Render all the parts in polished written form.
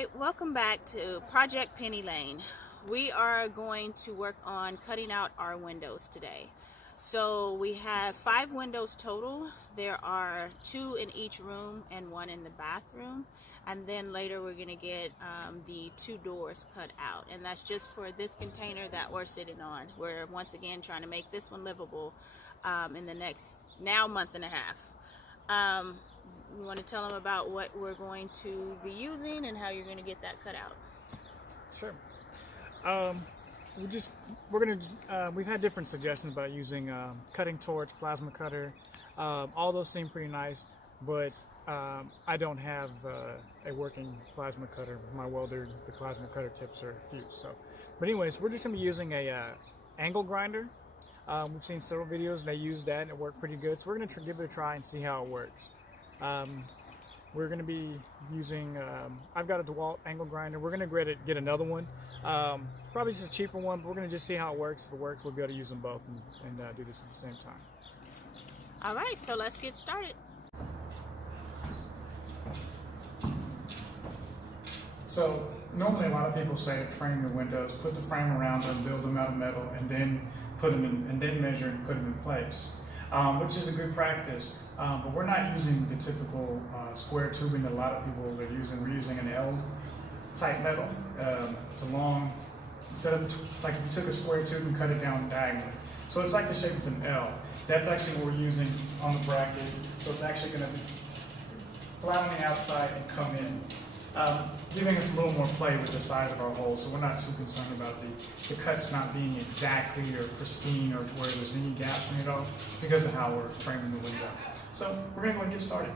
right, welcome back to Project Penny Lane. We are going to work on cutting out our windows today. So we have 5 windows total. There are 2 in each room and 1 in the bathroom. And then later we're going to get the 2 doors cut out. And that's just for this container that we're sitting on. We're once again trying to make this one livable in the next now month and a half. You want to tell them about what we're going to be using and how you're going to get that cut out. Sure. Um, we've had different suggestions about using cutting torch, plasma cutter. All those seem pretty nice, but I don't have a working plasma cutter. My welder, the plasma cutter tips are fused. But anyways, we're just gonna be using a angle grinder. We've seen several videos and they use that and it worked pretty good. So we're gonna give it a try and see how it works. We're going to be using, I've got a DeWalt angle grinder. We're going to get another one, probably just a cheaper one, but we're going to just see how it works. If it works, we'll be able to use them both and do this at the same time. All right, so let's get started. So normally a lot of people say to frame your windows, put the frame around them, build them out of metal, and then put them in, and then measure and put them in place, which is a good practice. But we're not using the typical square tubing that a lot of people are using. We're using an L-type metal. It's a long, like if you took a square tube and cut it down diagonally. So it's like the shape of an L. That's actually what we're using on the bracket. So it's actually going to be flat on the outside and come in, giving us a little more play with the size of our holes. So we're not too concerned about the cuts not being exactly or pristine or where there's any gaps in it all because of how we're framing the window. So we're going to go and get started.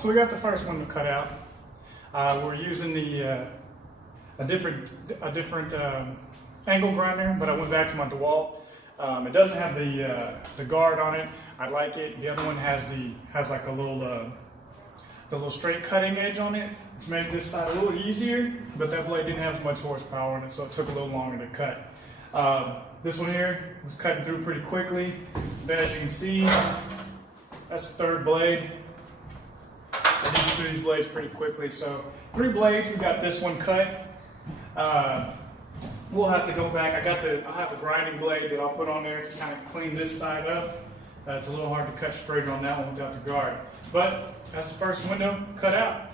So we got the first one to cut out. We're using a different angle grinder, but I went back to my DeWalt. It doesn't have the guard on it. I like it. The other one has like a little the little straight cutting edge on it, which made this side a little easier. But that blade didn't have as much horsepower in it, so it took a little longer to cut. This one here was cutting through pretty quickly. But as you can see, that's the third blade. I did through these blades pretty quickly. So 3 blades. We got this one cut. We'll have to go back. I'll have a grinding blade that I'll put on there to kind of clean this side up. It's a little hard to cut straight on that one without the guard. But that's the first window cut out.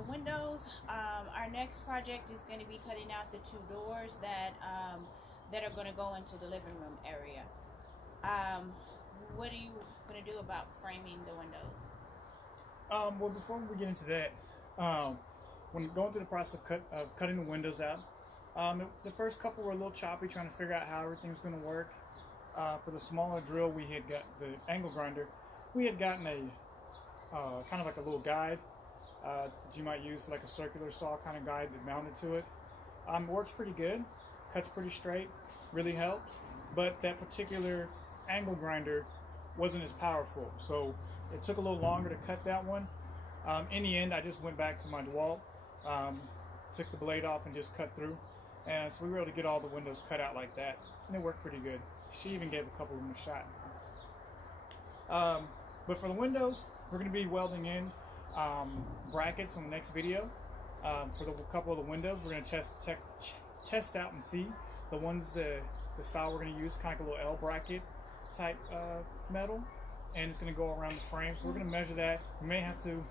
the windows. Our next project is going to be cutting out the two doors that that are going to go into the living room area. What are you going to do about framing the windows? Well, before we get into that, when going through the process of cutting the windows out, the first couple were a little choppy, trying to figure out how everything's going to work. For the smaller drill, we had got the angle grinder. We had gotten a kind of like a little guide that you might use for like a circular saw kind of guide that mounted to it. It works pretty good, cuts pretty straight, really helps. But that particular angle grinder wasn't as powerful, so it took a little longer to cut that one. In the end, I just went back to my DeWalt, took the blade off and just cut through. And so we were able to get all the windows cut out like that, and it worked pretty good. She even gave a couple of them a shot. But for the windows, we're going to be welding in brackets on the next video. For the couple of the windows, we're going to test out and see the ones, the style we're going to use, kind of like a little L bracket type metal, and it's going to go around the frame. So we're going to measure that. We may have to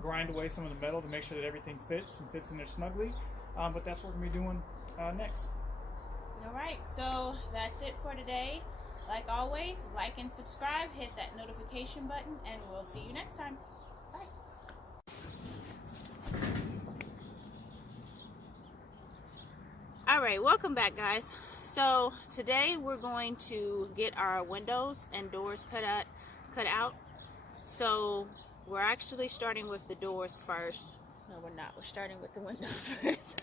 grind away some of the metal to make sure that everything fits and fits in there snugly. But that's what we're going to be doing next. All right, so that's it for today. Like always, like and subscribe, hit that notification button, and we'll see you next time. Bye. All right, welcome back, guys. So today we're going to get our windows and doors cut out. So we're actually starting with the doors first. No, we're not. We're starting with the windows first.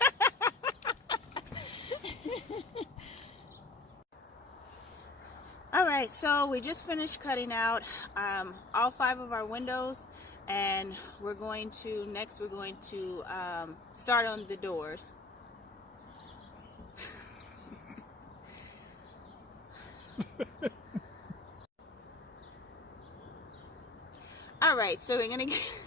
All right, so we just finished cutting out all 5 of our windows, and we're going to start on the doors. All right, so we're gonna get